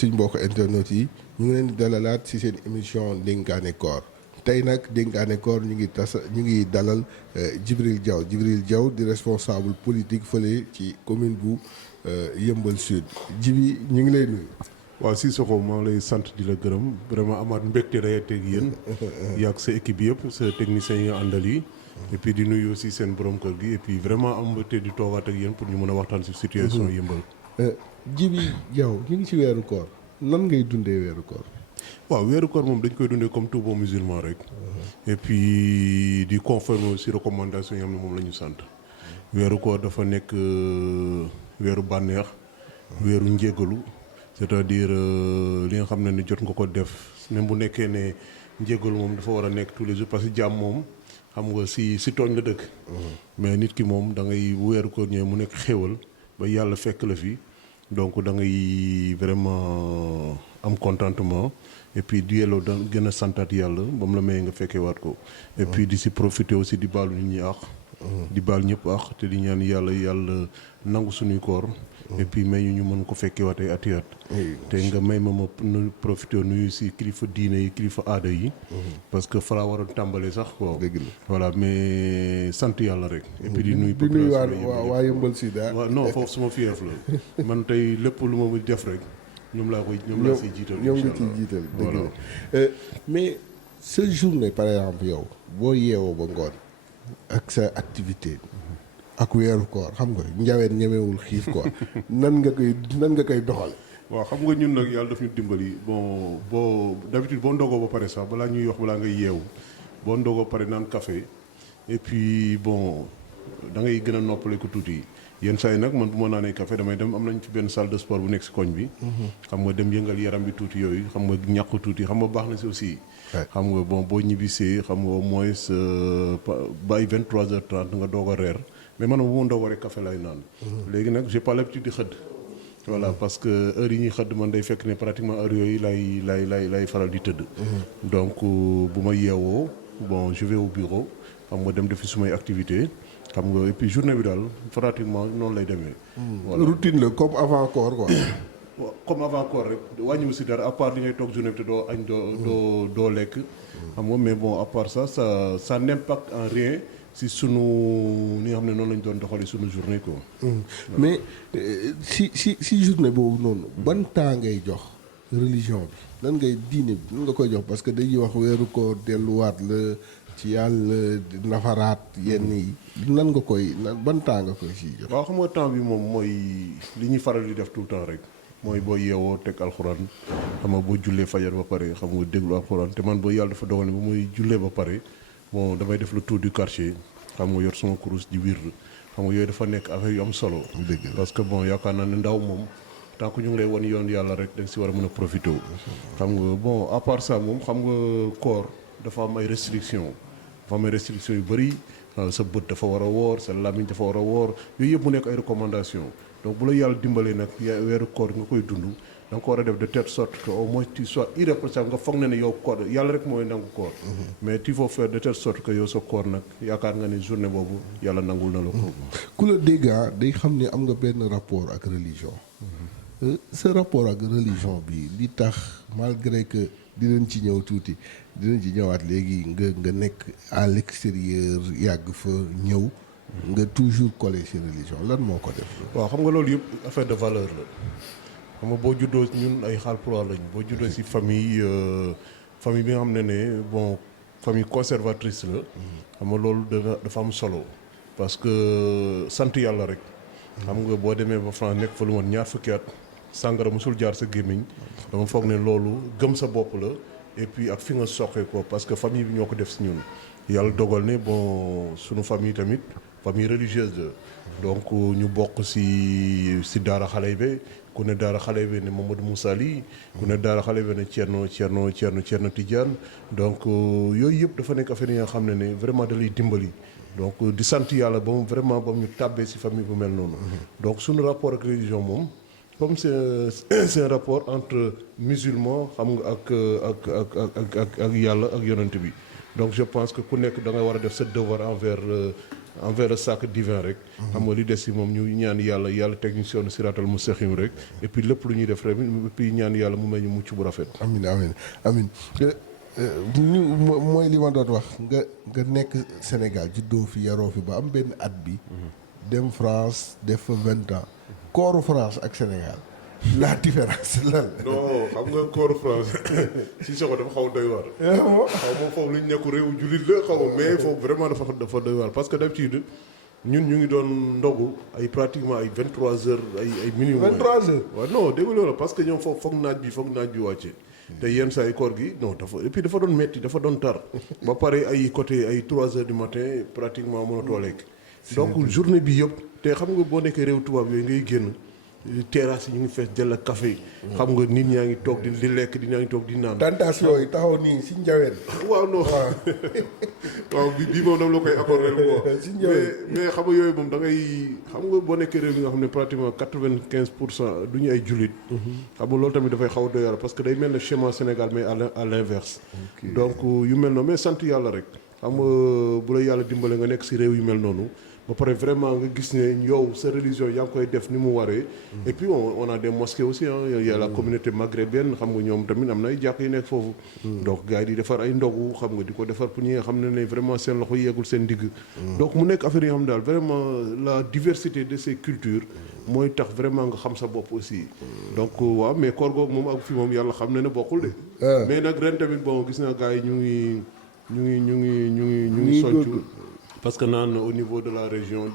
suñ mbokk internet yi ñu ngi leen di dalalaat ci seen émission dénkaane koor tey nag dénkaane koor ñu ngi dalal Djibril Diaw di responsable politique fële ci commune bu Yeumbeul Sud Djibi ñu ngi lay nuyu. waaw Cissokho maa ngi lay sant di la gërëm vraiment amaat mbégte dayate ak yéen yàgg sa équipe yëpp sa techniciens yi nga àndal yi et puis di nuyu aussi seen borom kër gi et puis vraiment am mbégte di toogaat ak yéen pour ñu mën a waxtaan ci situation Yeumbeul. Djibi Diaw ñu ngi ci weeru koor nan ngay dundee weeru koor. waaw weeru koor moom dañ koy dundee comme tout bon musulman rek et puis di conformer aussi recommandation yi xam ne moom la ñu sant weeru koor dafa nekk weeru bànneex weeru njégalu c'est-à-dire li nga xam ne ni jot nga ko def même bu nekkee ne njégalu moom dafa war a nekk tous les jours parce que jàmm moom xam nga si tooñ la dëkk mais nit ki moom da ngay weeru koor ñëwee mu nekk xéwal ba yàlla fekk la fi donc da ngay vraiment am contentement et puis di yelloo da gën a santaat yàlla ba mu la mayee nga fekkee waat ko et puis di si profiter aussi di baalu nit ñi àq di baal ñëpp àq te di ñaan yàlla nangu suñuy koor et puis may ñu mën ko fekkee waat ay ati at te nga may ma nu profiter nuyu si kilifa diine yi kilifa aada yi parce que fa laa waroon tàmbalee sax waaw voilà mais sant yàlla rek et puis di nuyu waa Yeumbeul Sud waaw non foofu suma fief la man tey lépp lu ma def rek ñoom laa siy jiital ñoom nga ciy jiital dëgg la mais sa journée par exemple yow boo yeewoo ba ngoon ak sa activité ak weeru koor xam nga njaween ñemewul xiif quoi nan nga koy doxal. waaw xam nga ñun nag yàlla daf ñu dimbali bon boo d'habitude boo ndogoo ba pare sax balaa ñuy wax balaa ngay yeewu boo ndogoo pare naan café et puis bon da ngay gën a noppale ko tuuti yenn saa yi nag man bu ma naanee café damay dem am nañ fi benn salle de sport bu nekk si koñ bi. xam nga dem yëngal yaram bi tuuti yooyu xam nga ñàkk tuuti xam nga baax na si aussi. xam nga bon boo ñibbisee xam nga au moins ba ay 23h30 nga doog a reer mais man bu ma ndogoo rek café lay naan. léegi nag j'ai pas l'habitude di xëdd. voilà parce que heure yi ñuy xëdd man day fekk ne pratiquement heure yooyu lay faral di tëdd. donc bu ma yeewoo bon je vais au bureau xam nga dem defi sumay activité xam nga et puis journée bi daal pratiquement noonu lay demee. voilà routine la comme avant koor quoi. comme avant koor rek wàññiwu si dara à part li ngay toog journée bi te doo añ doo lekk. xam nga mais bon à part ça n'impacte en rien si sunu li nga xam ne noonu lañ doon doxalee sunu journée quoi. mais si journée boobu noonu ban temps ngay jox religion bi lan ngay diine bi nan nga koy jox parce que dañuy wax weeru koor delluwaat la ci yàlla nafaraat yenn yi nan nga koy ban temps nga koy siy jox. waaw xam nga temps bi moom mooy li ñuy faral di def tout le temps rek mooy boo yeewoo teg alxuraan xam nga boo jullee fajar ba pare xam nga déglu alxuraan te man boo yàlla dafa dogal ne ba muy jullee ba pare bon damay def le tour du quartier xam nga yor sama kurus di wird xam nga yooyu dafa nekk affaire yu am solo. parce que bon yaakaar naa ne ndaw moom tant que ñu ngi lay wan yoon yàlla rek da nga si war a mën a profité xam nga bon à part ça moom xam nga koor dafa am ay restrictions yu bëri sa bët dafa war a woor sa làmmiñ dafa war a woor yooyu yëpp mu nekk ay recommandations donc bu la yàlla dimbalee nag weeru koor nga koy dund da nga ko war a def de telle sorte que au moins tu sois irréprochable nga foog na ne yow koor yàlla rek mooy nangu koor mais il faut faire de telle sorte que yow sa koor nag yaakaar nga ne journée boobu yàlla nangul na la ko. ku la dégg day xam ne am nga benn rapport ak religion. sa rapport ak religion bi li tax malgré que dinañ ci ñëw tuuti dinañ ci ñëwaat léegi nga nekk à l'extérieur yàgg fa ñëw nga toujours collé ci religion lan moo ko def. waaw xam nga loolu yëpp affaire de valeur la. xam nga boo juddoo ñun ay Haalpulaar lañ boo juddoo ci famille bi nga xam ne bon famille conservatrice la. xam nga loolu dafa am solo. parce que sant yàlla rek. xam nga boo demee ba France nekk fa lu mat ñaar fukki at sàngara mosul jaar sa gémmiñ dama foog ne loolu gëm sa bopp la et puis ak fi nga soqee ko parce que famille bi ñoo ko def ci ñun. yàlla dogal ne bon sunu famille tamit famille religieuse la donc ñu bokk ci daara xale bi ku ne daara xale bi ne Mamadou Moussa Ly ku ne daara xale bi ne Thierno Tidiane donc yooyu yëpp dafa nekk affaire yi nga xam ne vraiment da lay dimbali donc di sant yàlla ba mu vraiment ba mu ñu tàbbee ci famille bu mel noonu. donc suñu rapport ak religion moom comme c'est un rapport entre musulmans xam nga ak yàlla ak yonent bi donc je pense que ku nekk da nga war a def sa devoir envers envers le sac divin rek. xam nga li des si moom ñu ñaan yàlla teg ñu si yoonu siraatal mustaqim rek et puis lépp lu ñuy def rek et puis ñaan yàlla mu may ñu mucc bu rafet. amiin mooy li ma doon wax nga nekk Sénégal juddoo fi yaroo fi ba am benn at bi. dem France def fa 20 ans. kooru France ak Sénégal. la différence lan. non xam nga kooru France si soxla dafa xaw a doy waar. xaw ma foofu lu ñu nekk réewu jullit la xaw ma mais foofu vraiment dafa doy waar parce que d'habitude ñun ñu ngi doon ndogu ay pratiquement ay 23h ay minimum. 23h waaw non dégg loolu parce que ñoom foofu foog naaj bi wàcce. te yenn saa yi koor gi non et puis dafa doon metti dafa doon tar. ba pare ay côté ay 3h du matin pratiquement mënatoo lekk. donc journée bi yëpp te xam nga boo nekkee réew tubaab yooyu ngay génn. terrasse yi ñu ngi fees jël ak café. xam nga nit ñaa ngi toog di lekk di ñaa ngi toog di naan. tentation yi taxaw nii si njaween. waaw non waaw bii moom dama la koy accordé quoi. si njaween mais xam nga yooyu moom da ngay xam nga boo nekkee réew mi nga xam ne pratiquement 95% du ñu ay jullit. xam nga loolu tamit dafay xaw a doy waar parce que day mel ne schéma Sénégal mais à l'inverse. donc yu mel noonu mais sant yàlla rek. xam nga bu la yàlla dimbale nga nekk si réew yu mel noonu. ba pare vraiment nga gis ne yow sa religion yaa ngi koy def ni mu waree. et puis on a des mosquées aussi il y a la communauté maghrébine xam nga ñoom tamit am na ay jàkk yu nekk foofu. donc gars yi di defar ay ndogu xam nga di ko defar pour ñi nga xam ne vraiment seen loxo yeegul seen digg. donc mu nekk affaire yi nga xam daal vraiment la diversité de ces cultures. mooy tax vraiment nga xam sa bopp aussi. donc waaw mais koor googu moom ak fii moom yàlla xam na ne bokkul de. mais nag ren tamit bon gis naa gars yi ñu ngi soccu. parce que naan au niveau de la région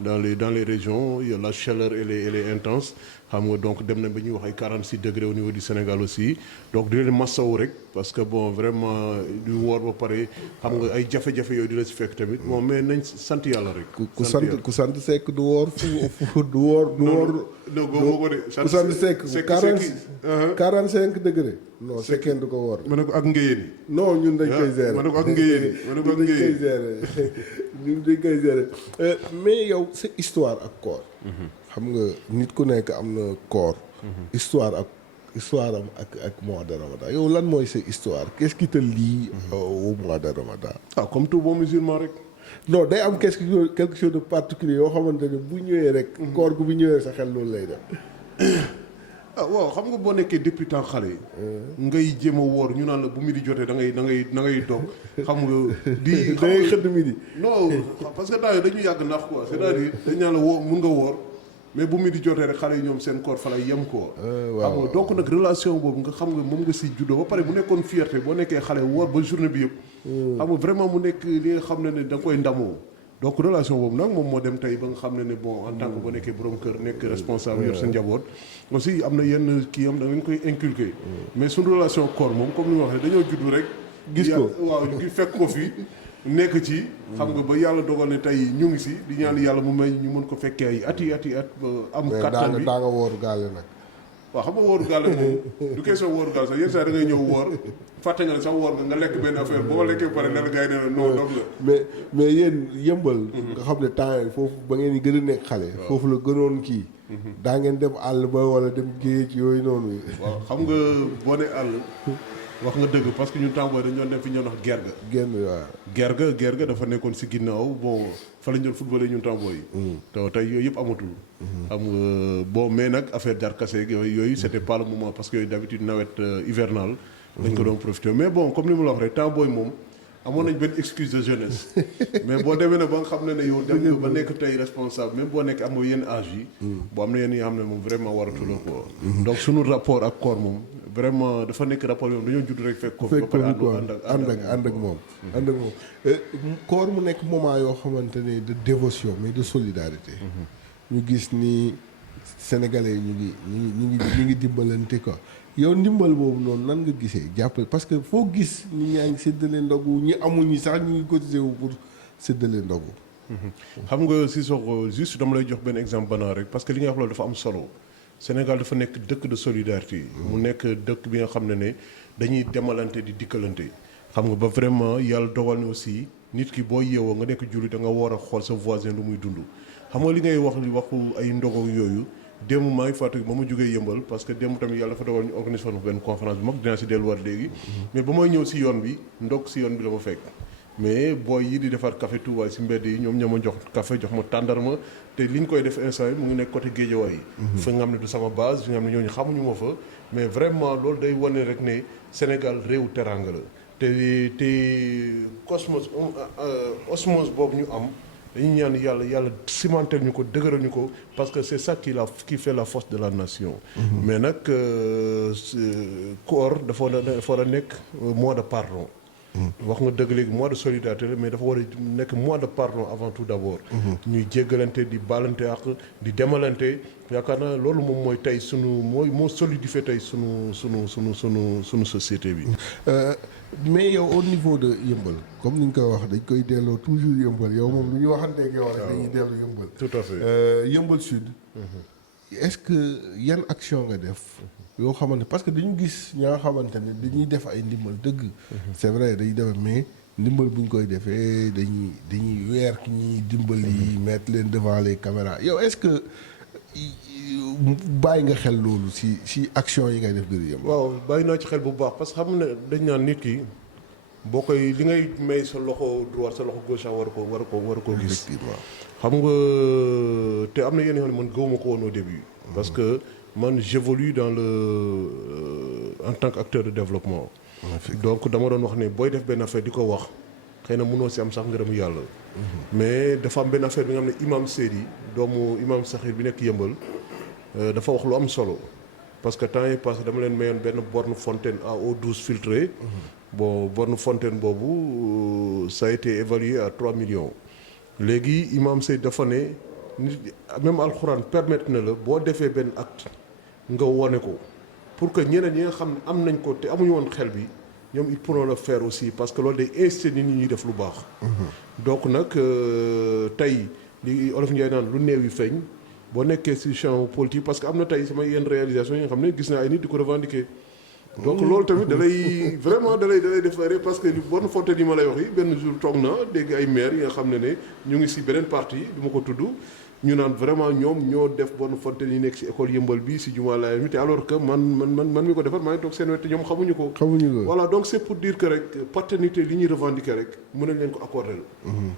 dans les régions la chaleur elle est intense xam nga donc dem na ba ñuy wax ay 46 degrés au niveau du Sénégal aussi donc di leen masawu rek parce que bon vraiment du woor ba pare xam nga ay jafe-jafe yooyu di la si fekk tamit bon mais nañ sant yàlla rek. ku sant Seck du woor du woor. non ko de. ku sant Seck 45 degrés. non Seckeen du ko woor. ma ne ko ak ngéyeen. non ñun dañ koy gérer. ma ne ko ak ngéyeen. ñun dañ koy gérer mais yow sa histoire ak koor. xam nga nit ku nekk am na koor. histoire am ak mois de Ramadan yow lan mooy sa histoire qu'est-ce qui te lie au mois de Ramadan. comme tout bon musulman rek. non day am quelque chose de particulier yoo xamante ne bu ñëwee rek. koor gu bu ñëwee sa xel loolu lay def. waaw xam nga boo nekkee depuis temps xale yi. ngay jéem a woor ñu naan la bu midi jotee da ngay toog xam nga. di da ngay xëdd midi. non parce que temps yii dañu yàgg nax quoi c'est-à-dire dañu naan la mun nga woor mais bu midi jotee rek xale yi ñoom seen koor fa lay yem quoi. xam nga donc nag relation boobu nga xam nga moom nga si juddoo ba pare mu nekkoon fierté boo nekkee xale woor ba journée bi yëpp. xam nga vraiment mu nekk li nga xam ne da nga koy ndamoo. donc relation boobu nag moom moo dem tey ba nga xam ne bon en tant que boo nekkee borom kër nekk responsable yor sa njaboot aussi am na yenn kii am da nga koy inculquer mais suñu relation koor moom comme ni ma waxee dañoo juddu rek. gis ko waaw ñu ngi fekk ko fi nekk ci. xam nga ba yàlla dogal ne tey ñu ngi si di ñaan yàlla mu may ñu mën ko fekkee ay ati at am kattan bi daa nga wóoru gaale nag. waaw xam nga wóoru gaale moom du question wóoru gaale sax yenn saa da ngay ñëw woor fàtte nga ne sax woor nga lekk benn affaire boo lekkee ba pare ne la gars yi ne la non dog la. mais yéen yëmbal. nga xam ne temps foofu ba ngeen di gën a nekk xale. foofu la gënoon kii. daa ngeen dem àll ba wala dem géej yooyu noonu. waaw xam nga boo ne àll. wax nga dëgg parce que ñun temps booy dañu doon dem fi ñoo wax gerga. gerga dafa nekkoon si ginnaaw bon fa lañ doon footballé ñun temps booy. te tey yooyu yëpp amatul. xam nga bon mais nag affaire darkase yooyu c'était pas le moment parce que yooyu d'habitude nawet hivernal. dañ ko doon profité mais bon comme ni ma la wax rek temps booy moom. amoon nañ benn excuse de jeunesse mais boo demee nag ba nga xam ne yow dem nga ba nekk tey responsable même boo nekk am nga yenn âge yi. boo am na yenn yi nga xam ne moom vraiment waratuloo ko. donc sunu rapport ak koor moom vraiment dafa nekk rapport yoon dañoo judd rek fekk ko. fekk ko ànd ak moom. koor mu nekk moment yoo xamante ne de dévotion mais de solidarité. ñu gis ni sénégalais yi ñu ngi dimbalante quoi. yow ndimbal boobu noonu nan nga gisee jàppale parce que foo gis ñi ñaa ngi séddale ndogu ñi amul ñi sax ñu ngi cotisé wu pour séddale ndogu. xam nga si sox juste dama lay jox benn exemple banal rek parce que li nga wax loolu dafa am solo Sénégal dafa nekk dëkk de solidarité. mu nekk dëkk bi nga xam ne dañuy demalante di dikkalante. xam nga ba vraiment yàlla dogal na aussi nit ki boo yeewoo nga nekk julli da nga war a xool sa voisin lu muy dund. xam nga li ngay waxu ay ndogu yooyu. démb maa ngi fàttali ba ma jógee yëmbal parce que démb tamit yàlla dafa dogal ñu organisé woon benn conférence bu mag dinaa si delluwaat léegi. mais ba may ñëw si yoon bi ndokk si yoon bi la ma fekk. mais booy yi di defar café Touba si mbedd yi ñoom ñoo ma jox café jox ma tàndarma te li ñu koy def instant yi mu ngi nekk côté Guédiawaye yi. fa nga xam ne du sama base fi nga xam ne ñooñu xamuñu ma fa mais vraiment loolu day wane rek ne Sénégal réewu teranga la te osmose boobu ñu am. dañuy ñaan yàlla cimentel ñu ko dëgëral ñu ko parce que c'est ça qui fait la force de la nation. Mais nag koor dafa war a nekk mois de pardon. wax nga dëgg léegi mois de solidarité la mais dafa war a nekk mois de pardon avant tout d'abord. ñuy jéggalante di baalante ak di demalante yaakaar naa loolu moom mooy tey moo solidifié tey sunu société bi. mais yow au niveau de yëmbal comme ni ñu koy wax dañ koy delloo toujours yëmbal yow moom lu ñu waxanteeg yow rek dañuy dellu yëmbal. tout à fait yëmbal sud. est-ce que yan action nga def. yoo xamante parce que dañu gis ñaa nga xamante ne dañuy def ay ndimbal dëgg. c'est vrai dañuy def mais ndimbal bu ñu koy defee dañuy weer ki ñuy dimbali mettre leen devant les caméras yow est-ce que bàyyi nga xel loolu si action yi ngay def biir yëmbal. waaw bàyyi naa ci xel bu baax parce que xam ne dañ naan nit ki boo koy li ngay may sa loxo droite sa loxo gauche war ko gis. effectivement xam nga te am na yenn yoo xam ne man gëwuma ko woon au début. parce que man j'évolue en tant qu'acteur de développement. donc dama doon wax ne booy def benn affaire di ko wax xëy na mënoo si am sax ngërëmu yàlla. mais dafa am benn affaire bi nga xam ne imam Seydi doomu imam Sakhir bi nekk yëmbal dafa wax lu am solo parce que temps yi passé dama leen mayoon benn borne fontaine à eau douce filtrée. bon borne fontaine boobu ça a été évalué à 3 millions. léegi imam Seydi dafa ne nit même alxuraan permettre na la boo defee benn acte nga wone ko pour que ñeneen ñi nga xam ne am nañ ko te amuñu woon xel bi ñoom ils pourront le faire aussi parce que loolu day inciter nit ñi ñuy def lu baax. donc nag tey li olof Ndiaye naan lu néew yi feeñ boo nekkee ci champ politique parce que am na tey sama yenn réalisation yi nga xam ne gis naa ay nit di ko revendiquer. donc loolu tamit vraiment da lay def parce que bonne fontaine yi ma lay wax yi benn jour toog na dégg ay maire yi nga xam ne ñu ngi ci beneen parti du ma ko tudd ñu naan vraiment ñoom ñoo def bonne fontaine yi nekk ci école yëmbal bi ci jumaa laay mi te alors que man mi ko defar maa ngi toog seen wet te ñoom xamuñu ko. voilà donc c'est pour dire que rek paternité li ñuy revendiquer rek mën nañ leen ko accorder.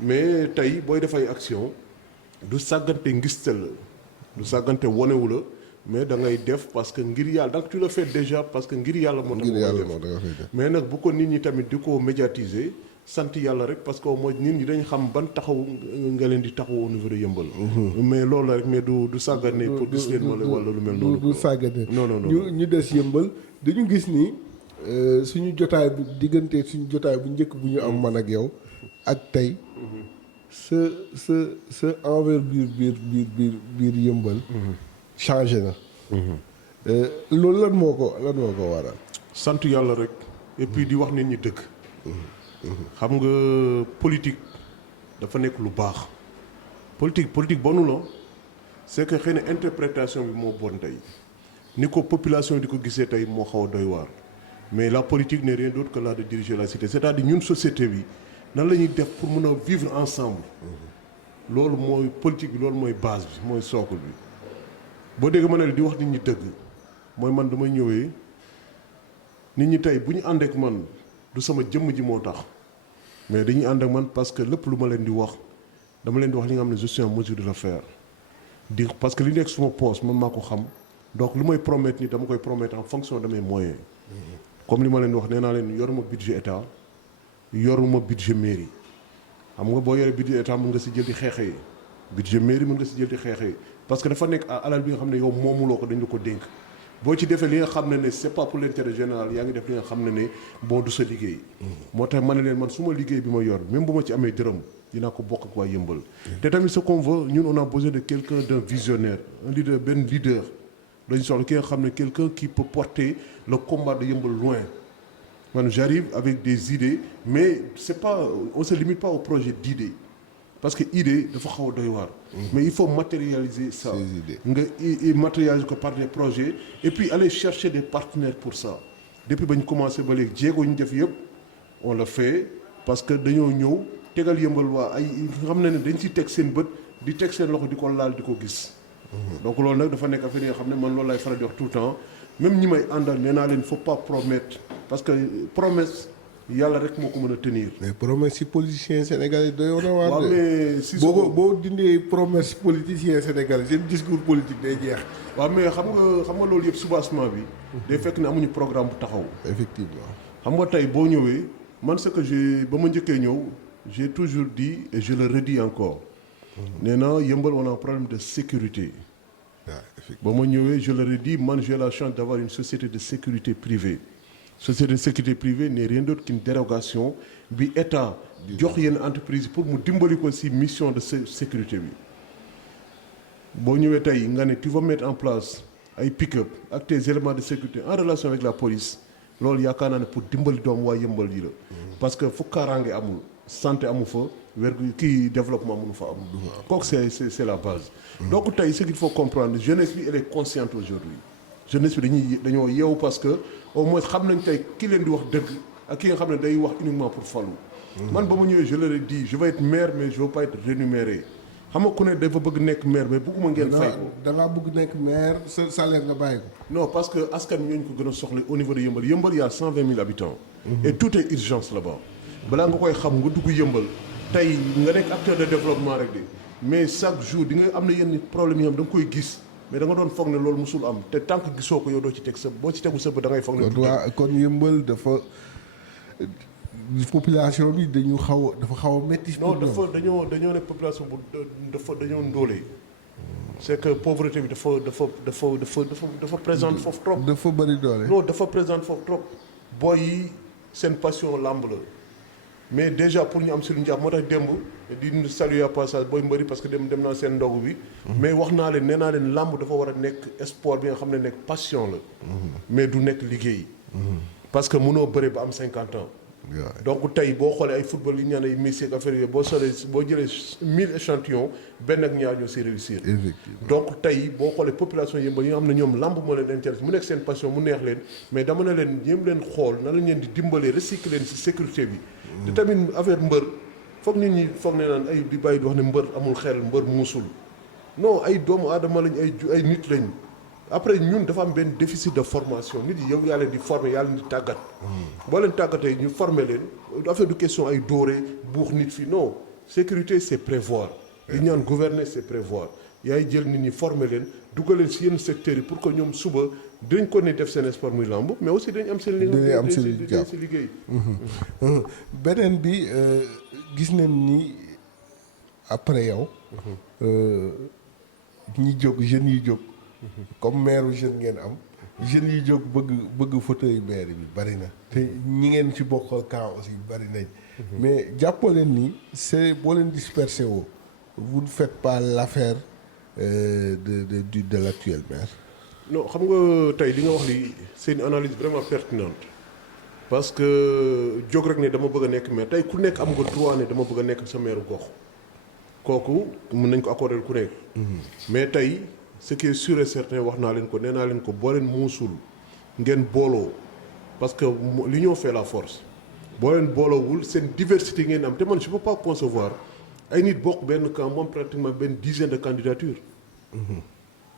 mais tey booy def ay action du sàggante ngistal la du sàggante wonewu la. mais da ngay def parce que ngir yàlla donc tu le fais déjà parce que ngir yàlla moo tax def mais nag bu ko nit ñi tamit di ko médiatiser sant yàlla rek parce que mooy nit ñi dañ xam ban taxaw nga leen di taxaw au niveau de yëmbal. mais loolu la rek mais du sàggane pour gis leen wala lu mel noonu. du sàggane non ñu des yëmbal dañu gis ni suñu jotaay bu diggante suñu jotaay bu njëkk bu ñu am man ak yow ak tey sa envergure biir yëmbal. changé na. loolu lan moo ko waral. sant yàlla rek et puis di wax nit ñi dëgg. xam nga politique dafa nekk lu baax. politique bonu la c'est que xëy na interprétation bi moo bon tey ni ko population di ko gisee tey moo xaw a doy waar mais la politique n'est rien d'autre que l'art de diriger la cité c'est-à-dire ñun société bi nan la ñuy def pour mën a vivre ensemble. loolu mooy politique bi loolu mooy base bi mooy socle bi. boo dégg ma ne di wax nit ñi dëgg mooy man damay ñëwee nit ñi tey bu ñu ànd ak man du sama jëmm ji moo tax mais dañuy ànd ak man parce que lépp lu ma leen di wax dama leen di wax li nga xam ne je suis en mesure de le faire di parce que li nekk suma poche man maa ko xam donc lu may promettre ni dama koy promettre en fonction de mes moyens. comme li ma leen di wax nee naa leen yoruma budget état yoruma budget mairie xam nga boo yoree budget état mën nga si jël di xeexee budget mairie mën nga si jël di xeexee. parce que dafa nekk alal bi nga xam ne yow moomuloo ko dañ la ko dénk boo ci defee li nga xam ne c'est pas pour l'intérêt général yaa ngi def li nga xam ne bon du sa liggéey. moo tax ma ne leen man su ma liggéey bi ma yor même bu ma ci amee dërëm dinaa ko bokk ak waa yëmbal. te tamit ce qu'on veut ñun on a besoin de quelqu'un d'un visionnaire un leader benn leader dañu soxla ki nga xam ne quelqu'un qui peut porter le combat de yëmbal loin. man j'arrive avec des idées mais c'est pas on se limite pas au projet d'idées. parce que idée dafa xaw a doy waar. mais il faut matérialiser ça. nga matérialiser ko par des projets et puis aller chercher des partenaires pour ça. depuis ba ñu commencé ba léegi jéego ñu def yëpp on le fait parce que dañoo ñëw tegal yëmbal waa ay xam ne dañ ci teg seen bët di teg seen loxo di ko laal di ko gis. donc loolu nag dafa nekk affaire yi nga xam ne man loolu lay faral di wax tout le temps même ñi may àndal nee naa leen faut pas promettre parce que promesse yàlla rek moo ko mën a tenir. mais promesse ci politiciens sénégalais doyoon na waar waaw de. mais si boo dindee promesse politiciens sénégalais seen discours politique day jeex. waaw mais xam nga loolu yëpp soubassement bi. day fekk ne amuñu programme bu taxaw. effectivement. xam nga tey boo ñëwee man ce que j'ai ba ma njëkkee ñëw j'ai toujours dit et je le redis encore. nee na Yeumbeul on a un problème de sécurité. ba ma ñëwee je le redis man j'ai la chance d'avoir une société de sécurité privée. Société de sécurité privée n'est rien d'autre qu'une dérogation bi état jox yenn entreprise pour mu dimbali ko ci mission de sécurité bi boo ñëwee tey nga ne tu vas mettre en place ay pick-up ak tes éléments de sécurité en relation avec la police loolu yaakaar naa ne pour dimbali doomu waa Yeumbeul yi la parce que fu kaaraange amul santé amu fa kii développement mënu fa am kooku c'est la base donc tey ce qu'il faut comprendre jeunesse bi elle est consciente aujourd'hui jeunesse bi dañoo yeewu parce que au moins xam nañ tey ki leen di wax dëgg ak ki nga xam ne day wax uniquement pour falu. man ba ma ñëwee je leur ai dit je vais être maire mais je veux pas être rémunéré xam nga ku ne dafa bëgg nekk maire mais bëgguma ngeen fay ko. da ngaa bëgg nekk maire sa salaire nga bàyyi ko. non parce que askan wi ñooñu ko gën a soxla au niveau de Yeumbeul Yeumbeul y a 120 000 habitants. et tout est urgence là-bas. balaa nga koy xam nga dugg Yeumbeul tey nga nekk acteur de développement rek de mais chaque jour di nga am na yenn problème yi da nga koy gis. mais da nga doon foog ne loolu musul am te tant que gisoo ko yow doo ci teg sa boo ci tegu sa bët da ngay foog ne. kon Yeumbeul dafa population bi dafa xaw a métti. non dañoo ne population bu dañoo ndóole. c'est que pauvreté bi dafa présente foofu trop. dafa bëri doole. non dafa présente foofu trop. booy yi seen passion làmb la mais déjà pour ñu am si lu njàpp moo tax démb di saluer à passage booy mbëri parce que dem naa seen ndogu bi. mais wax naa leen nee naa leen làmb dafa war a nekk sport bi nga xam ne nekk passion la. mais du nekk liggéey. parce que mënoo bëre ba am 50 ans. donc tey boo xoolee ay football yi ñu naan ay Messi ak affaire yooyu boo jëlee 1000 échantillons benn ak ñaar ñoo si réussir. effectivement donc tey boo xoolee population Yeumbeul yi nga xam ne ñoom làmb moo leen intéresse mu nekk seen passion mu neex leen mais dama ne leen jéem leen xool na lañ leen di dimbalee recycler leen si sécurité bi. te tamit affaire mbër foog nit ñi foog ne naan ay di bàyyi di wax ne mbër amul xel mbër muusul non ay doomu aadama lañ ay nit lañ après ñun dafa am benn déficit de formation nit yi yow yaa leen di former yaa leen di tàggat. boo leen tàggatee ñu former leen affaire du question ay dóore buux nit fi non sécurité c'est prévoir. li ñaan gouverner c'est prévoir yaay jël nit ñi former leen dugal leen si yenn secteurs yi pour que ñoom suba dañ ko ne def seen sport muy lamb mais aussi dañ am seen. dañ am seen liggéey. beneen bi gis nañ ni après yow. ñi jóg jeunes yi jóg. comme maire jeune ngeen am. jeunes yi jóg bëgg fauteuil maire bi bari na. te ñi ngeen ci bokkal camp aussi bari nañ. mais jàppoo leen ni c'est boo leen dispersé woo vous ne faites pas l'affaire de l'actuel maire. non xam nga tey li nga wax li c'est une analyse vraiment pertinente parce que jóg rek ne dama bëgg a nekk maire tey ku nekk am nga droit ne dama bëgg a nekk sa maire gox kooku mën nañ ko accorder ku nekk. mais tey ce qui est sûr et certain wax naa leen ko nee naa leen ko boo leen muusul ngeen booloo parce que l'union fait la force boo leen booloowul seen diversité ngeen am te man je peux pas concevoir ay nit bokk benn camp moom pratiquement benn dizaine de candidatures.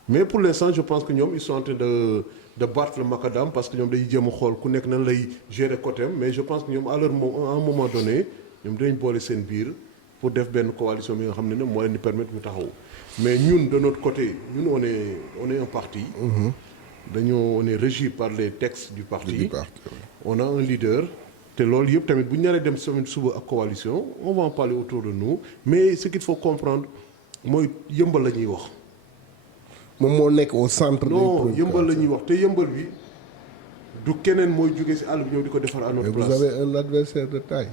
mais pour l'instant je pense que ñoom ils sont en train de battre le macadam parce que ñoom day jéem a xool ku nekk nan lay gérer côté mais je pense que ñoom à un moment donné ñoom dinañ boole seen biir pour def benn coalition bi nga xam ne moo leen di permettre ñu taxaw mais ñun de notre côté ñun on est un parti. on est régi par les textes du parti. On a un leader. te loolu yëpp tamit bu ñu naree dem semaine suba ak coalition on va en parler autour de nous mais ce qu'il faut comprendre mooy Yeumbeul la ñuy wax. moom moo nekk au centre. non Yeumbeul la ñuy wax te Yeumbeul bi du keneen mooy jóge ci àll bi ñëw di ko defar à notre place. mais vous avez un adversaire de taille.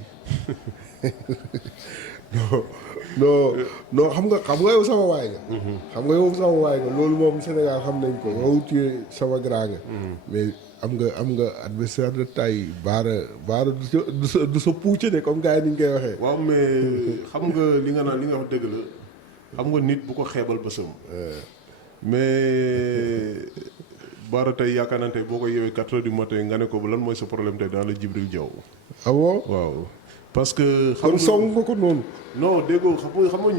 non xam nga yow sama waay nga. xam nga yow sama waay nga loolu moom Sénégal xam nañ ko yow tuye sama grand nga. mais am nga adversaire de taille baara du sa puuce de comme gars yi ni ñu koy waxee. waaw mais xam nga li nga wax dëgg la xam nga nit bu ko xeebal bësam. mais baara tey yaakaar naa tey boo ko yeewee 4 heures du matin nga ne ko lan mooy sa problème tey dans le Djibril Diaw. ah bon waaw. parce que kon song nga ko noonu. non déggoo xam nga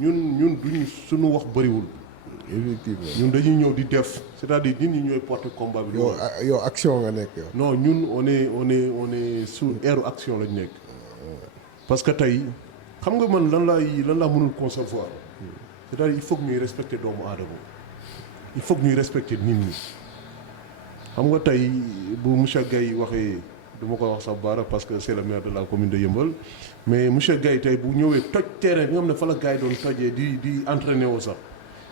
ñun duñu suñu wax bëriwul effectivement. ñun dañuy ñëw di def c'est-à-dire nit ñi ñooy porter combat bi. yow action nga nekk yow. non ñun on est sous ère action lañ nekk. parce que tey xam nga man lan laa mënul concevoir. c'est-à-dire il faut que ñuy respecter doomu aadama il faut que ñuy respecter nit ñi xam nga tey bu monsieur Gaye waxee du ma ko wax sax baara parce que c'est le maire de la commune de Yeumbeul mais monsieur Gaye tey bu ñëwee toj terrain bi nga xam ne fa la gars yi doon tojee di entraîner woo sax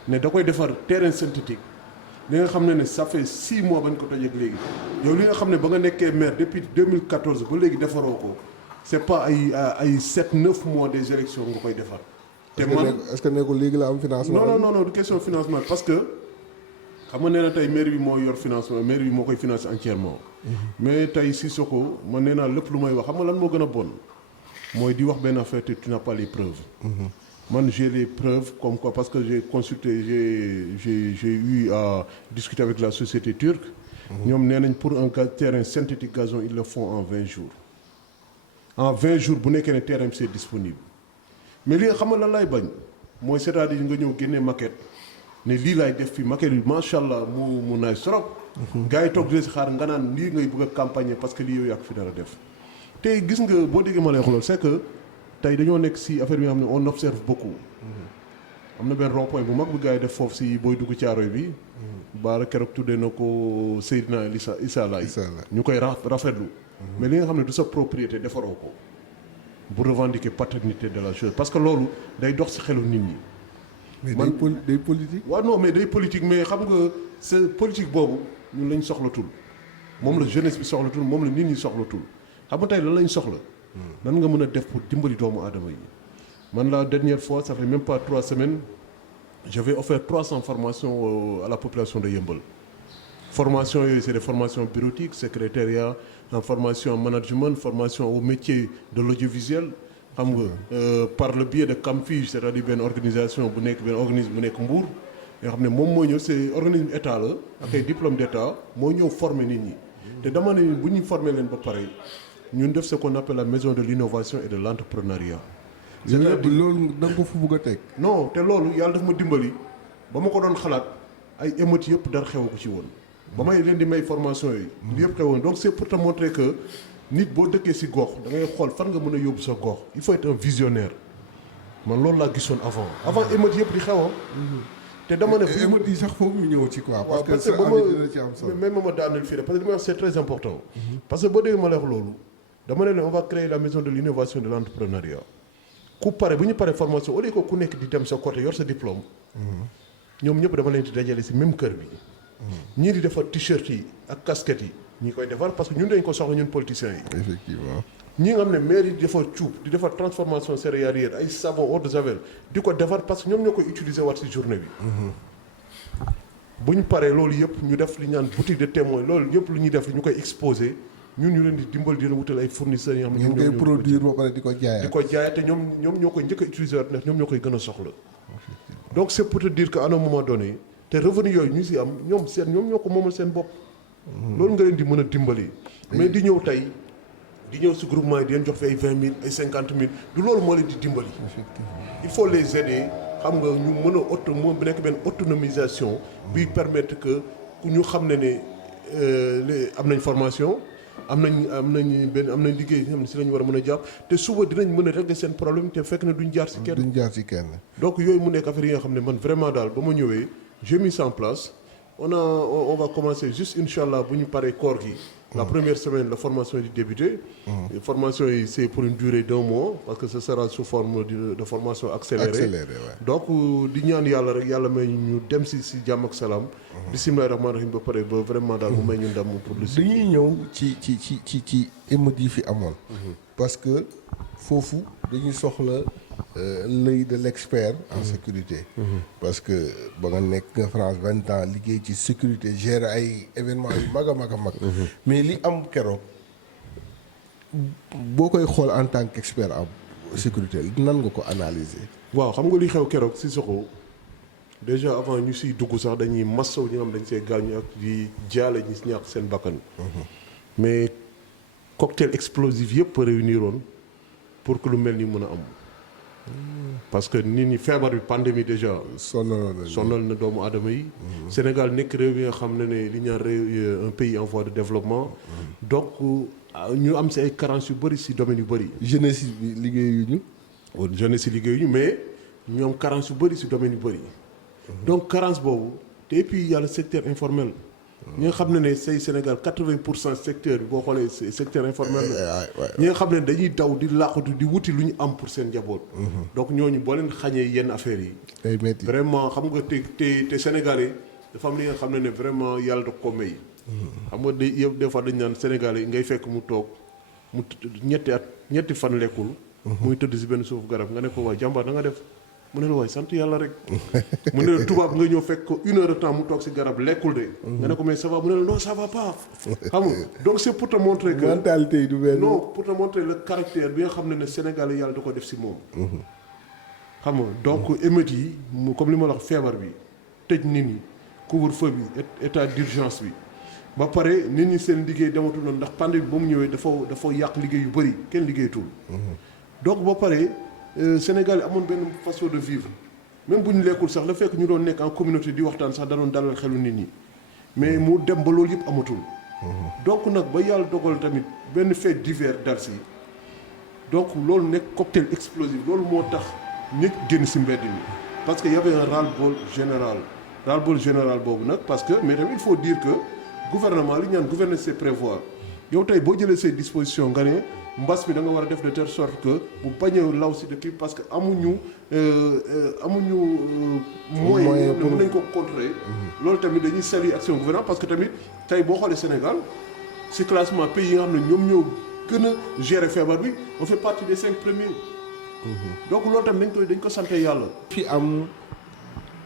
ne da koy defar terrain synthétique li nga xam ne ça fait 6 mois bañ ko tojee ak léegi yow li nga xam ne ba nga nekkee maire depuis 2014 ba léegi defaroo ko c'est pas ay 7-9 mois des élections nga koy defar. te man est-ce que nekkul léegi la am financement. non du question financement parce que xam nga nee na tey maire bi moo yor financement maire bi moo koy financer entièrement. mais tey Sissoko man nee naa lépp lu may wax xam nga lan moo gën a bon mooy di wax benn affaire te tu n'as pas les preuves. man j'ai les preuves comme quoi parce que j'ai consulté j'ai eu à discuter avec la société turque. ñoom nee nañ pour un terrain synthétique gazon ils le font en 20 jours. en 20 jours bu nekkee ne terrain bi c'est disponible mais li nga xam nga lan lay bañ mooy c'est-à-dire nga ñëw génnee maquette ne lii laay def fii maquette bi macha allah mu naay trop. gars yi toog di si xaar nga naan lii ngay bëgg a campagne parce que lii yow yaa ko fi dara def. tey gis nga boo déggee ma lay wax loolu c'est que tey dañoo nekk si affaire bi nga xam ne on observe beaucoup. am na benn rond-point bu mag bu gars yi def foofu si booy dugg Caaroy bi. baara keroog tuddee na ko Seydina Issa Laye ñu koy rafetlu. mais li nga xam ne du sa propriété defaroo ko. bu revendiquer paternité de la chose parce que loolu day dox si xelu nit ñi. mais day politique. waaw non mais day politique mais xam nga c'est politique boobu ñun lañ soxlatul moom la jeunesse bi soxlatul moom la nit ñi soxlatul xam nga tey lan lañ soxla. nan nga mën a def pour dimbali doomu aadama yi. man la dernière fois ça fait même pas 3 semaines j'avais offert 300 formations à la population de Yeumbeul. formation yooyu c'est des formations bureautiques secrétariat en formation en management formation au métier de l'audiovisuel xam nga par le biais de Camfi c'est-à-dire benn organisation bu nekk benn organisme bu nekk Mbour yoo xam ne moom moo ñëw c'est organisme état la ak ay diplôme d'état moo ñëw former nit ñi te dama ne bu ñu former leen ba pare ñun def ce qu'on appelle la maison de l'innovation et de l'entrepreneuriat. loolu da nga ko fu bëgg a teg. non te loolu yàlla daf ma dimbali ba ma ko doon xalaat ay émeutes yëpp dara xew ko ci woon. ba may leen di may formation yi. li yëpp xewoon donc c'est pour te montrer que nit boo dëkkee ci gox da ngay xool fan nga mën a yóbbu sa gox il faut être un visionnaire man loolu laa gisoon avant émeutes yëpp di xewam. te dama ne émeutes yi sax foofu ñu ñëw ci quoi. parce que sa ba année dina ci am solo. même ma daaneel fii rek parce que li may wax c'est très important. parce que boo déggee ma lay wax loolu dama ne leen on va créer la maison de l'innovation et de l'entrepreneuriat. ku pare bu ñu paree formation au lieu que ku nekk di dem sa côté yor sa diplôme. ñoom ñëpp dama leen di dajale ci même kër bi. ñii di defar t-shirt yi ak casquette yi ñi koy defar parce que ñun dañ ko soxla ñun politiciens yi. effectivement. ñi nga xam ne maire yi di defar cuub di defar transformation céréalière ay savon eau de javel di ko defar parce que ñoom ñoo koy utiliser waat ci journée bi. bu ñu paree loolu yëpp ñu def li ñaan boutique de témoin loolu yëpp lu ñuy def ñu koy exposer ñun ñu leen di dimbal di leen wutal ay fournisseurs yoo xam ne. ngeen koy produire ba pare di ko jaayaat. di ko jaayaat te ñoom ñoo koy njëkk a utiliser waat ndax ñoom ñoo koy gën a soxla. donc c'est pour te dire que à un moment donné te revenu yooyu ñu ci am ñoom ñoo ko moomal seen bopp. loolu nga leen di mën a dimbali. mais di ñëw tey di ñëw ci groupement yi di leen jox fi ay 20 000 ay 50 000 du loolu moo leen di dimbali. il faut les aider xam nga ñu mën a mu nekk benn autonomisation. bi permettre que ñu xam ne am nañ formation. am nañ liggéey yi nga xam ne ci lañu war a mën a jàpp te suba dinañ mën a régler seen problème te fekk na duñ jaar ci kenn. donc yooyu mu nekk affaire yi nga xam ne man vraiment daal ba ma ñëwee j'ai mis ça en place on va commencer juste inchallah bu ñu paree koor gi. la première semaine la formation yi di débuter. formation yi c'est pour une durée d'1 mois parce que ce sera sous forme de formation accélérée. donc di ñaan yàlla rek yàlla may ñu dem ci jàmm ak salaam. bismillahir rahmanir rahim ba pare ba vraiment daal mu may ñu ndam pour le. dañuy ñëw ci émeutes yi fi amoon. parce que foofu dañuy soxla l'œil de l'expert en sécurité. parce que ba nga nekk nga France 20 ans liggéey ci sécurité gérer ay événements yu mag a mag a mag. mais li am keroog boo koy xool en tant qu'expert en sécurité nan nga ko analyser. waaw xam nga li xew keroog Sissoko déjà avant ñu siy dugg sax dañuy massaw ñi nga xam dañ see gaañu ak di jaale ñi si ñàkk seen bakkan. mais cocktail explosif yëpp réunir woon pour que lu mel ni mën a am parce que nit ñi feebar bi pandémie déjà sonal na doomu aadama yi. Sénégal nekk réew yi nga xam ne li ñaan réew un pays en voie de développement. donc ñu am si ay carences yu bëri si domaine yu bëri. jeunesse bi liggéeyuñu. jeunesse yi liggéeyuñu mais ñu am carence yu bëri si domaine yu bëri. donc carence boobu te et puis il y a le secteur informel. ñi nga xam ne say Sénégal 80% secteur bi boo xoolee secteur informel la. ñi nga xam ne dañuy daw di làqatu di wuti lu ñu am pour seen njaboot. donc ñooñu boo leen xañee yenn affaires yi. day métti vraiment xam nga te Sénégalais dafa am li nga xam ne vraiment yàlla da ko may. xam nga des fois dañu naan Sénégalais ngay fekk mu toog mu ñetti fan lekkul. muy tëdd si benn suufu garab nga ne ko waay jàmbaar da nga def. mu ne la waay sant yàlla rek mu ne la tubaab nga ñëw fekk ko 1 heure de temps mu toog si garab lekkul de. nga ne ko mais ça va mu ne la non ça va pas. xam nga donc c'est pour te montrer que mentalité yi du benn. non pour te montrer le caractère bi nga xam ne Sénégal yàlla da ko def si moom. xam nga donc émeutes yi comme li ma la wax feebar bi tëj nit ñi couvre-feu bi état d'urgence bi ba pare nit ñi seen liggéey dematul noonu ndax pandémie bi ba mu ñëwee dafa yàq liggéey yu bëri kenn liggéeyatul. donc ba pare. Sénégal amoon benn façon de vivre même bu ñu lekkul sax la fekk ñu doon nekk en communauté di waxtaan sax da doon dalal xelu nit ñi mais mu dem ba loolu yëpp amatul. donc nag ba yàlla dogal tamit benn fait divers dal si donc loolu nekk cocktail explosif loolu moo tax ñëpp génn si mbedd mi parce que y avait un ras-le-bol général boobu nag parce que mais tamit il faut dire que gouvernement li ñu naan gouverner c'est prévoir yow tey boo jëlee say dispositions nga ne. mbas mi da nga war a def de telle sorte que bu bañ a law si dëkk parce que amuñu moyen mën nañ ko contrôler. loolu tamit dañuy saluer action gouvernement parce que tamit tey boo xoolee Sénégal si classement pays yi nga xam ne ñoom ñoo gën a gérer feebar bi on fait partie des 5 premiers. donc loolu tamit dañ ko sant yàlla. fi am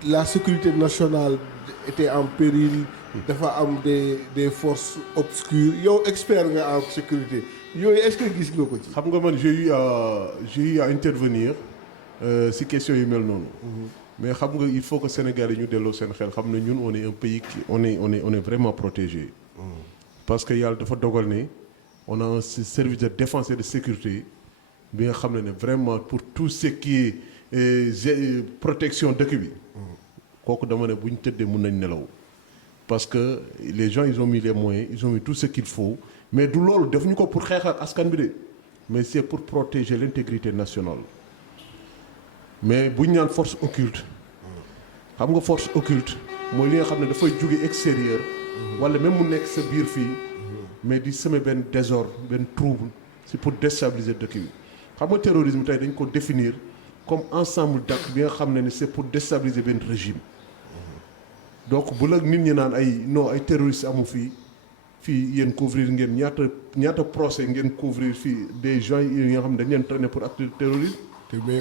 la sécurité nationale était en péril. dafa am des forces obscures yow expert nga en sécurité. yooyu est-ce que gis nga ko ci. xam nga man j'ai eu à intervenir si question yu mel noonu. mais xam nga il faut que Sénégal yi ñu delloo seen xel xam ne ñun on est un pays qui on est vraiment protégé. parce que yàlla dafa dogal ne on a un service de défense et de sécurité bi nga xam ne vraiment pour tout ce qui est protection dëkk bi. kooku dama ne bu ñu tëddee mun nañ nelaw. parce que les gens ils ont mis les moyens ils ont mis tout ce qu'il faut. mais du loolu defuñu ko pour xeexal askan bi de mais c'est pour protéger l'intégrité nationale mais bu ñu naan force occulte xam nga force occulte mooy li nga xam ne dafay jóge extérieur wala même mu nekk sa biir fii mais di semer benn désordre benn trouble c'est pour déstabiliser dëkk bi xam nga terrorisme tey dañ ko définir comme ensemble d'actes bi nga xam ne c'est pour déstabiliser benn régime donc bu la nit ñi naan ay terroristes amu fii yéen couvrir ngeen ñaata procès ngeen couvrir fii des gens yi nga xam ne dañ leen traîner pour acte de terrorisme. mais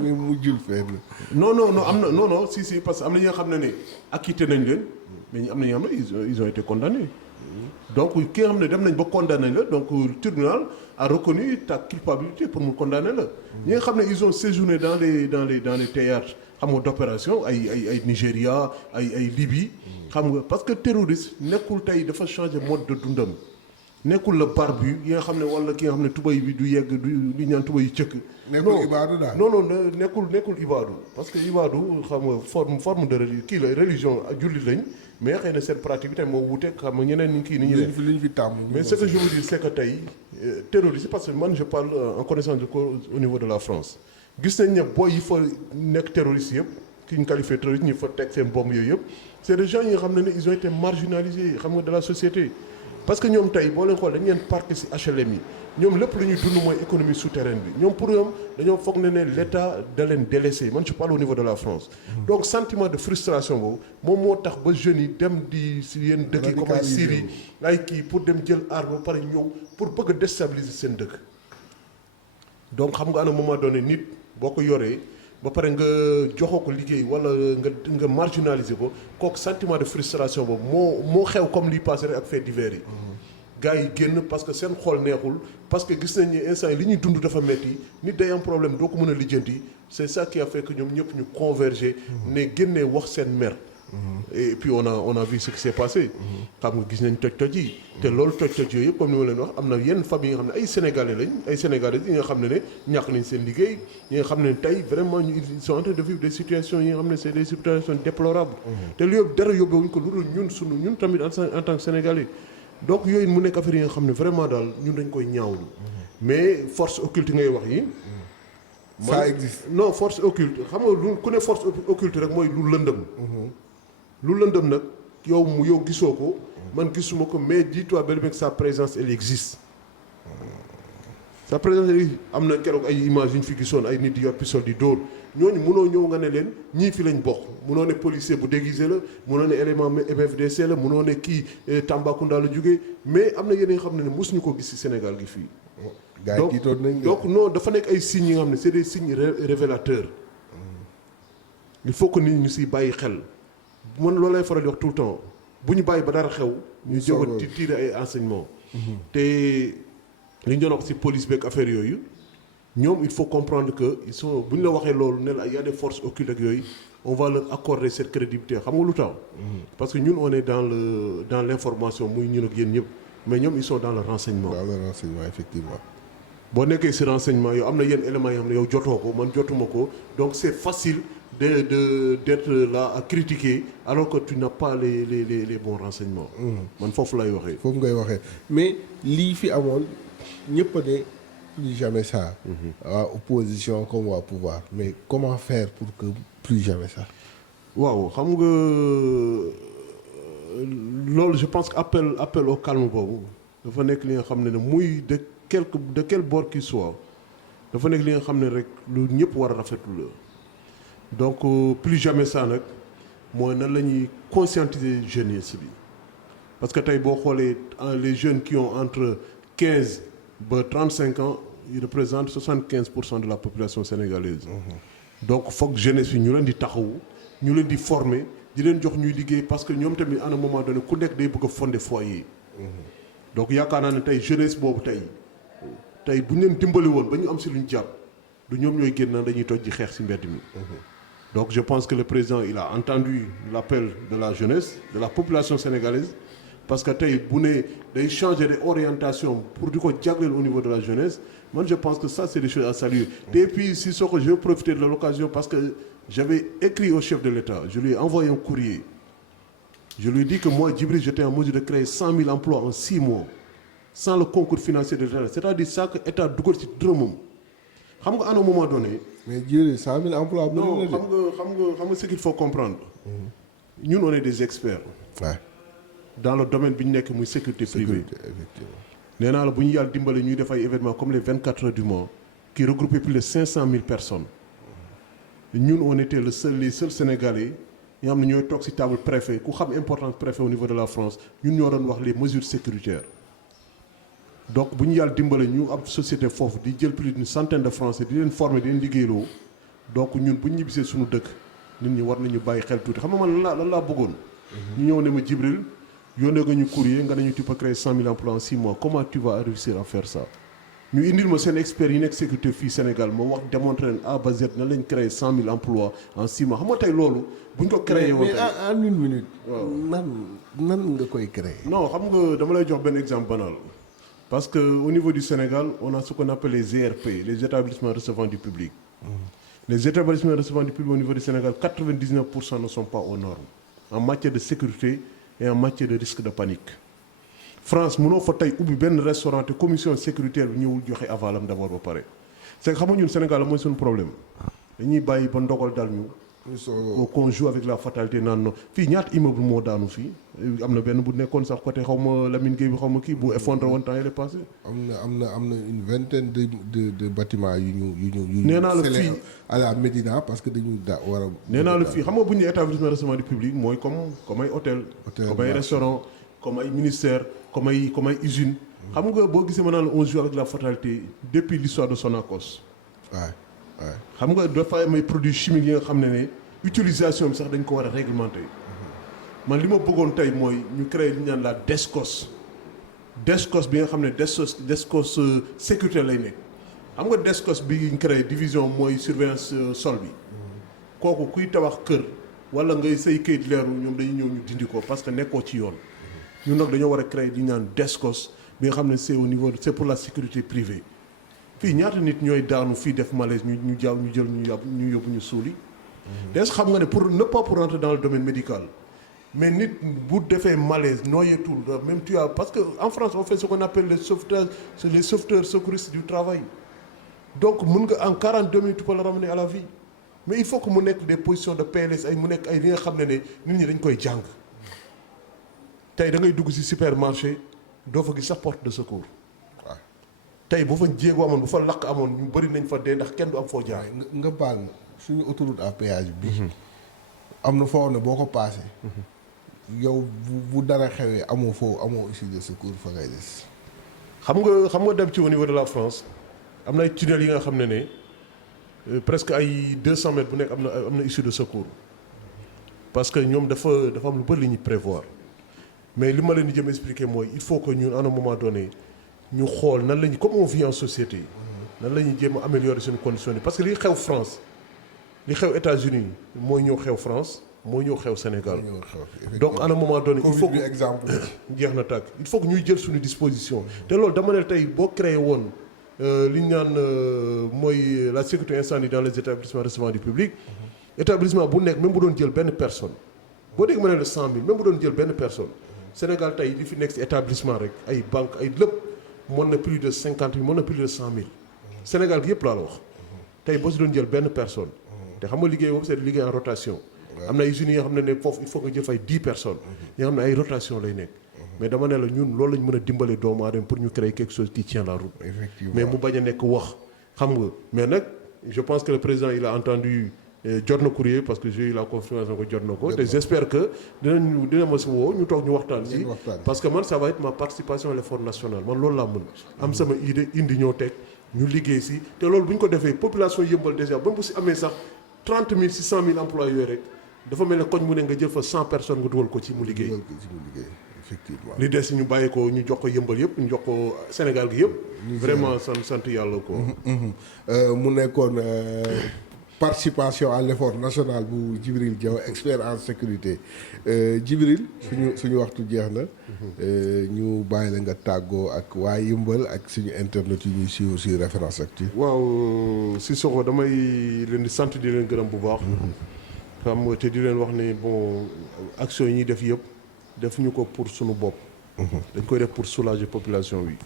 mujjul fenn. non am na non si parce que am na ñi nga xam ne acquitté nañ leen mais am na ñi nga xam ne ils ont été condamnés. donc ki nga xam ne dem nañ ba condamné la donc le tribunal a reconnu ta culpabilité pour mu condamner la. ñi nga xam ne ils ont séjourné dans les théâtres xam nga d'opération ay Nigéria ay Libye. xam nga parce que terroriste nekkul tey dafa changer mode de dundam nekkul la barbu yi nga xam ne wala ki nga xam ne tubay bi du yegg du ñaan tubay yu cëkk. nekkul ibaadu daal non nekkul ibaadu parce que ibaadu xam nga forme de religion ak jullit lañ mais xëy na seen pratique bi tamit moo wuuteeg xam nga ñeneen ñi kii ni ñu def liñ fi tàmm. mais ce que je veux dire c'est que tey terroriste parce que man je parle en connaissance de cause au niveau de la France gis nañ ne booy yi fa nekk terroriste yëpp ki ñu qualifié terroriste ñi fa teg seen bombe yooyu yëpp c'est des gens yi nga xam ne ils ont été marginalisés xam nga de la société parce que ñoom tey boo leen xool dañu leen parqué ci HLM yi ñoom lépp lu ñuy dund mooy économie souterraine bi ñoom pour ñoom dañoo foog ne l'État da leen délaissé man je parle au niveau de la France. donc sentiment de frustration boobu moom moo tax ba jeunes yi dem di ci yenn dëkk yi comme ay Syrie ay kii pour dem jël arme ba pare ñëw pour bëgg a déstabiliser seen dëkk donc xam nga à un moment donné nit boo ko yoree. ba pare nga joxoo ko liggéey wala nga marginaliser ko kooku sentiment de frustration boobu moo xew comme li passé rek ak fait divers yi. gars yi génn parce que seen xol neexul parce que gis nañ ni instant yi li ñuy dund dafa metti nit day am problème doo ko mën a lijjanti c'est ça qui a fait que ñoom ñëpp ñu converger ne génnee wax seen mer et puis on a vu ce qui s'est passé. xam nga gis nañ toj-toj yi. te loolu toj-toj yooyu yëpp comme ni ma leen wax am na yenn famille yi nga xam ne ay sénégalais lañ ay sénégalais yi nga xam ne ñàkk nañ seen liggéey yi nga xam ne tey vraiment ils sont en train de vivre des situations yi nga xam ne c'est des situations déplorables. te lu yëpp dara yóbbewuñ ko lu dul ñun tamit en tant que sénégalais. donc yooyu mu nekk affaire yi nga xam ne vraiment daal ñun dañ koy ñaawlu. mais force occulte ngay wax yi. ça existe non force occulte xam nga lu ku ne force occulte rek mooy lu lëndëm. lu lëndëm nag yow gisoo ko. man gisuma ko mais dis-toi bel que sa présence elle existe. sa présence elle existe am na keroog ay images yu ñu fi gisoon ay nit di yor pistolet di dóor ñooñu mënoo ñëw nga ne leen ñii fi lañ bokk mënoo ne policier bu déguisé la mënoo ne élément MFDC la mënoo ne kii Tambacounda la jógee mais am na yeneen xam ne mosuñu ko gis ci Sénégal gi fii. gars yi tiitoon nañ donc non dafa nekk ay signes yi nga xam ne c'est des signes révélateurs. il faut que nit ñi siy bàyyi xel man loolu lay faral di wax tout le temps bu ñu bàyyi ba dara xew. ñu jóg a tirer ay enseignements. te li ñu doon wax ci police beeg affaire yooyu ñoom il faut comprendre que ils sont bu ñu la waxee loolu ne la y a des forces occultes ak yooyu on va leur accorder cette crédibilité xam nga lu tax. parce que ñun on est dans l'information muy ñun ak yéen ñëpp mais ñoom ils sont dans le renseignement. dans le renseignement effectivement. boo nekkee ci renseignement yow am na yenn éléments yoo xam ne yow jotoo ko man jotuma ko donc c'est facile d'être là à critiquer alors que tu n'as pas les bons renseignements. man foofu lay waxee. foofu ngay waxee mais lii fi amoon ñëpp a ne plus jamais ça. waa opposition comme waa pouvoir mais comment faire pour que plus jamais ça. waaw xam nga loolu je pense que appel au calme boobu dafa nekk li nga xam ne muy de quel bord qu'il soit dafa nekk li nga xam ne rek lu ñëpp war a rafetlu la donc plus jamais ça nag mooy nan la ñuy conscientiser jeunesse bi parce que tey boo xoolee les jeunes qui ont entre 15 ba 35 ans ils représentent 75% de la population sénégalaise. donc foog jeunesse bi ñu leen di taxawu ñu leen di former di leen jox ñuy liggéey parce que ñoom tamit à un moment donné ku nekk day bëgg a fonder foyer. donc yaakaar naa ne tey jeunesse boobu tey bu ñu leen dimbali woon ba ñu am si lu ñu jàpp du ñoom ñooy génn naan dañuy toj ji xeex si mbedd mi. donc je pense que le président il a entendu l'appel de la jeunesse de la population sénégalaise parce que tey bu ne day changer de orientation pour di ko jagleel au niveau de la jeunesse man je pense que ça c'est des choses à saluer. et puis si soo ko je vais profiter de l'occasion parce que j'avais écrit au chef de l'État je lui ai envoyé un courrier je lui ai dit que moi Djibril j'étais en mesure de créer 100 000 emplois en 6 mois sans le concours financier de l'État c'est-à-dire ça que état dugal ci dërëmam xam nga à un moment donné. mais Djibril 100 000 emplois. non xam nga ce qu'il faut comprendre. ñun on est des experts. Ouais. dans le domaine bi ñu nekk muy sécurité privée. effectivement. nee naa la bu ñu yàlla dimbale ñuy def ay événements comme les 24 heures du Mans qui regroupaient plus de 500 000 personnes ñun on était les seuls Sénégalais ñoo xam ne ñooy toog ci table préfet ku xam importance préfet au niveau de la France ñun ñoo doon wax les mesures sécuritaires. donc bu ñu yàlla dimbale ñu am société foofu di jël plus d'une centaine de Français di leen former di leen liggéeyloo donc ñun bu ñu ñibbisee suñu dëkk nit ñi war nañu bàyyi xel tuuti xam nga man lan laa bëggoon. ñu ñëw ne ma Djibril yónnee nga ñu courrier nga ne ñu tu peux créer 100 000 emplois en 6 mois comment tu vas réussir à faire ça. ñu indil ma seen experts yi nekk sécurité fii Sénégal ma wax démontrer leen A ba Z na lañ créer 100 000 emplois en 6 mois xam nga tey loolu. bu ñu ko créé woon mais en une minute. nan nga koy créer. non xam nga dama lay jox benn exemple banal. parce que au niveau du Sénégal on a ce qu'on appelle les ERP les établissements recevant du public. les établissements recevant du public au niveau du Sénégal 99% ne sont pas aux normes en matière de sécurité et en matière de risque de panique. France mënoo fa tey ubbi benn restaurant te commission sécuritaire bi ñëwul joxe avalam d'abord ba pare c'est que xam nga ñun Sénégal mooy suñu problème dañuy bàyyi ba ndogal dal ñu. qu'on joue avec la fatalité naan non fii ñaata immeuble moo daanu fii am na benn bu nekkoon sax côté xaw ma Lamine Gueye bi xaw ma kii bu effondré woon temps yële passé. am na une vingtaine de bâtiments yu ñu. nee naa la fii à la Médina parce que dañu war a. nee naa la fii xam nga bu ñu établissement de recevement du public mooy comme ay hôtel. comme ay restaurant comme ay ministère comme ay usine. xam nga boo gisee ma naan la on joue avec la fatalité depuis l'histoire de Sonacos. waaw xam nga dafa am ay produits chimiques yi nga xam ne utilisation bi sax dañ ko war a réglementer man li ma bëggoon tey mooy ñu créer li ñu naan la DSCOS bi nga xam ne DSCOS sécurité lay nekk xam nga DSCOS bi ñu créé division mooy surveillance sol bi kooku kuy tabax kër wala ngay say kayit leeru ñoom dañuy ñëw ñu dindi ko parce que nekkoo ci yoon ñun nag dañoo war a créer di naan DSCOS bi nga xam ne c'est au niveau c'est pour la sécurité privée fii ñaata nit ñooy daanu fii def malaise ñu jaaw ñu jël ñu yóbbu ñu suuli des xam nga ne pour ne pas pour rentrer dans le domaine médical mais nit bu defee malaise noyeetul même tu as parce que en France on fait ce qu'on appelle les sauveteurs secouristes du travail donc mën nga en 42 minutes tu peux le ramener à la vie mais il faut que mu nekk des positions de PLS ay mu nekk ay li nga xam ne nit ñi dañ koy jàng tey da ngay dugg ci supermarché doo fa gis sax porte de secours waaw tey bu fa jéego amoon bu fa lakk amoon ñu bëri nañ fa dee ndax kenn du am foo jaar. nga baal ma suñu autoroute à péage bi. am na foo ne boo ko paasee. yow bu dara xewee amoo issue de secours fa ngay des. xam nga dem ci au niveau de la France am na ay tunnels yi nga xam ne presque ay 200 mètres bu nekk am na issue de secours parce que ñoom dafa am lu bëri li ñuy prévoir mais li ma leen di jëm expliquer mooy il faut que ñun à un moment donné ñu xool nan lañu comme on vit en société nan la ñuy jéem a améliorer seen conditions yi parce que li xew France li xew États-Unis mooy ñëw xew France mooy ñëw xew Sénégal donc à un moment donné il faut que exemple jeex na tàkk il faut que ñuy jël suñu disposition te loolu dama ne tey boo créé woon li ñu naan mooy la sécurité incendie dans les établissements recevant du public établissement bu nekk même bu doon jël benn personne boo dégg ma ne la 100 000 même bu doon jël benn personne Sénégal tey li fi nekk ci établissement rek ay banque ay lépp mën na plus de 50 000 mën na plus de 100 000 Sénégal gi yëpp laa la wax tey boo si doon jël benn personne te xam nga liggéey boobu c'est liggéey en rotation am na ay usines yoo xam ne foofu il faut nga jël fay 10 personnes yoo xam ne ay rotation lay nekk mais dama ne la ñun loolu lañ mën a dimbale doomu aadama pour ñu créer quelque chose qui tient la route mais mu bañ a nekk wax xam nga mais nag je pense que le président il a entendu jot na courrier parce que j'ai eu la confirmation que jot na ko te j'espère que dina ma si woo ñu toog ñu waxtaan si parce que man ça va être ma participation à l'effort national man loolu laa mën am sama idée indi ñoo teg ñu liggéey si te loolu bu ñu ko defee population yëmbal déjà ba bu si amee sax 30 000 si 100 000 emplois yooyu rek dafa mel ne koñ mu ne nga jël fa 100 personnes nga dugal ko ci mu liggéey effectivement li des ñu bàyyi ko ñu jox ko yëmbal yëpp ñu jox ko Sénégal gi yëpp vraiment sant yàlla ko mu nekkoon participation à l'effort national bu Djibril Diaw expert en sécurité Djibril suñu waxtu jeex na ñu bàyyi la nga tàggoo ak waa Yëmbal ak suñu internet yi ñuy suivre sur Référence Actu. waaw si soxo damay leen di sant di leen gërëm bu baax xam nga te di leen wax ne bon action yi ñuy def yëpp defuñu ko pour suñu bopp dañ koy def pour soulager population bi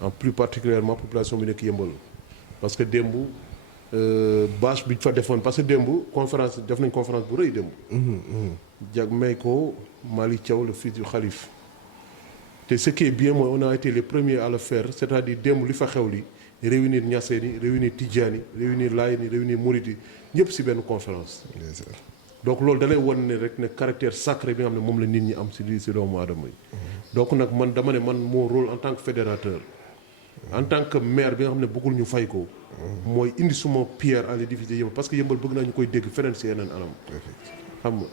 en plus particulièrement population bi nekk Yëmbal parce que démb bâche bi fa defoon parce que démb conférence def nañ conférence bu rëy démb jag may ko Malick Thiaw le fils du Khalif te ce qui est bien mooy on a été les premiers à le faire c'est-à-dire démb li fa xew li réunir Niassène yi réunir Tidjane yi réunir Laye yi réunir Mouride yi ñëpp si benn conférence donc loolu da lay wan ne rek ne caractère sacré bi nga xam ne moom la nit ñi am si lii si doomu aadama yi donc nag man dama ne man mon rôle en tant que fédérateur en tant que maire bi nga xam ne bëggul ñu fay ko mooy indi suma pierre à l'édifice de Yëmbal parce que Yëmbal bëgg naa ñu koy dégg feneen si yeneen anam xam nga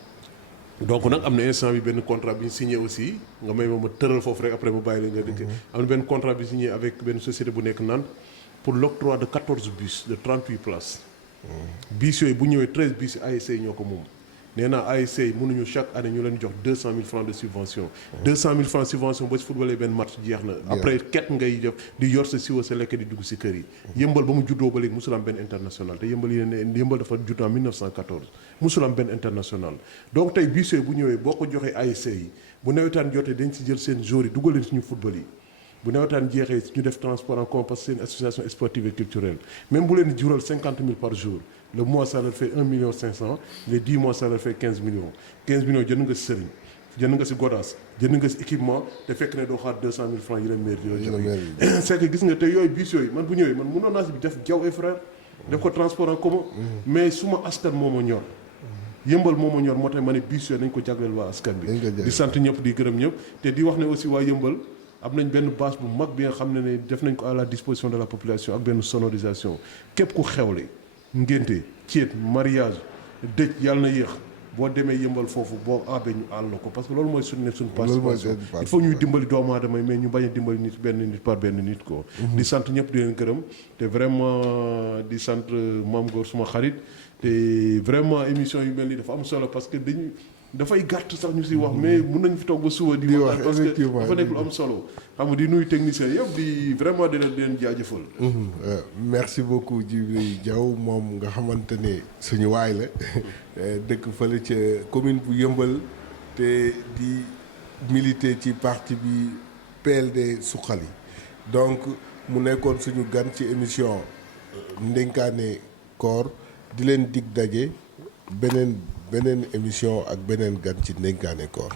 donc nag am na instant bi benn contrat bi ñu signé aussi nga may ma tëral foofu rek après ma bàyyi la nga dëkk am na benn contrat bi signé avec benn société bu nekk Nantes pour l'octroi de 14 bus de 38 places bus yooyu bu ñëwee 13 bus ASC ñoo ko moom nee naa ASC yi mënuñu chaque année ñu leen jox 200 000 francs de subvention 200 000 francs subvention ba si footballé benn match jeex na après ket ngay def di yor sa siwa sa lekk di dugg si kër yi Yëmbal ba mu juddoo ba léegi musul am benn international te Yëmbal dafa judd en 1914 musul am benn international donc tey bus yooyu bu ñëwee boo ko joxee ASC yi bu nawetaan jotee dañ si jël seen joueurs yi dugal leen suñu football yi bu nawetaan jeexee ñu def transport en commun parce que c'est une association sportive et culturelle même bu leen jural 50 000 par jour le mois ça leur fait 1 500 000 les 10 mois ça leur fait 15 millions 15 millions jënd nga si sëriñ jënd nga si godaas jënd nga si équipement te fekk ne doo xaar 200 000 francs yi leen maire yooyu joxe c'est que gis nga te yooyu bis yooyu man bu ñëwee man mënoon naa si bi def Diaw et frère def ko transport en commun mais suma askan moo ma ñor Yëmbal moo ma ñor moo tax ma ne bis yooyu nañ ko jagleel waa askan bi di sant ñëpp di gërëm ñëpp te di wax ne aussi waa Yëmbal am nañ benn bâche bu mag bi nga xam ne def nañ ko à la disposition de la population ak benn sonorisation képp ku xewle ngénte ceet mariage dëj yàlla na yéex boo demee Yëmbal foofu boo aabee ñu àll ko parce que loolu mooy suñu participation il faut ñuy dimbali doomu aadama mais ñu bañ a dimbali nit benn nit par benn nit ko di sant ñëpp di leen gërëm te vraiment di sant Mame Gor suma xarit te vraiment émission yu mel nii dafa am solo parce que dafay gàtt sax ñu si wax mais mun nañ fi toog ba suba di wax parce que dafa nekk lu am solo xam nga di nuyu techniciens yëpp di vraiment di leen jaajëfal. merci beaucoup Djibril Diaw moom nga xamante ne suñu waay la dëkk fële ca commune bu Yëmbal te di militer ci parti bi PLD Suxali donc mu nekkoon suñu gan ci émission Ndenkaane Koor di leen dig daje beneen émission ak beneen gan ci Ndenkaane Koor.